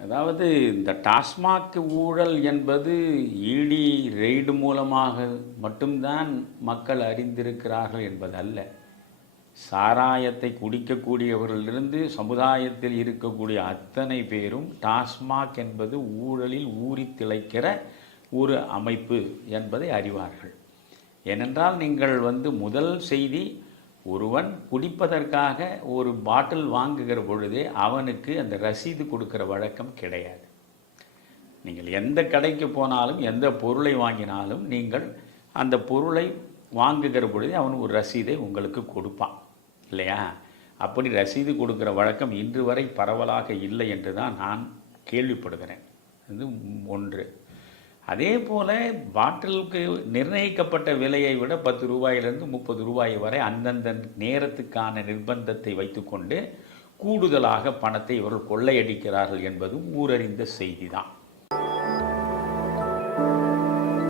அதாவது இந்த டாஸ்மாக் ஊழல் என்பது இடி ரெய்டு மூலமாக மட்டும்தான் மக்கள் அறிந்திருக்கிறார்கள் என்பதல்ல. சாராயத்தை குடிக்கக்கூடியவர்களிலிருந்து சமுதாயத்தில் இருக்கக்கூடிய அத்தனை பேரும் டாஸ்மாக் என்பது ஊழலில் ஊறி திளைக்கிற ஒரு அமைப்பு என்பதை அறிவார்கள். ஏனென்றால் நீங்கள் முதல் செய்தி, ஒருவன் குடிப்பதற்காக ஒரு பாட்டில் வாங்குகிற பொழுதே அவனுக்கு அந்த ரசீது கொடுக்கிற வழக்கம் கிடையாது. நீங்கள் எந்த கடைக்கு போனாலும் எந்த பொருளை வாங்கினாலும் நீங்கள் அந்த பொருளை வாங்குகிற பொழுதே அவன் ஒரு ரசீதை உங்களுக்கு கொடுப்பான் இல்லையா? அப்படி ரசீது கொடுக்கிற வழக்கம் இன்று வரை பரவலாக இல்லை என்று தான் நான் கேள்விப்படுகிறேன். இது ஒன்று. அதே போல் பாட்டிலுக்கு நிர்ணயிக்கப்பட்ட விலையை விட 10 ரூபாயிலிருந்து 30 ரூபாய் வரை அந்தந்த நேரத்துக்கான நிர்பந்தத்தை வைத்துக்கொண்டு கூடுதலாக பணத்தை இவர்கள் கொள்ளையடிக்கிறார்கள் என்பதும் ஊரறிந்த செய்தி தான்.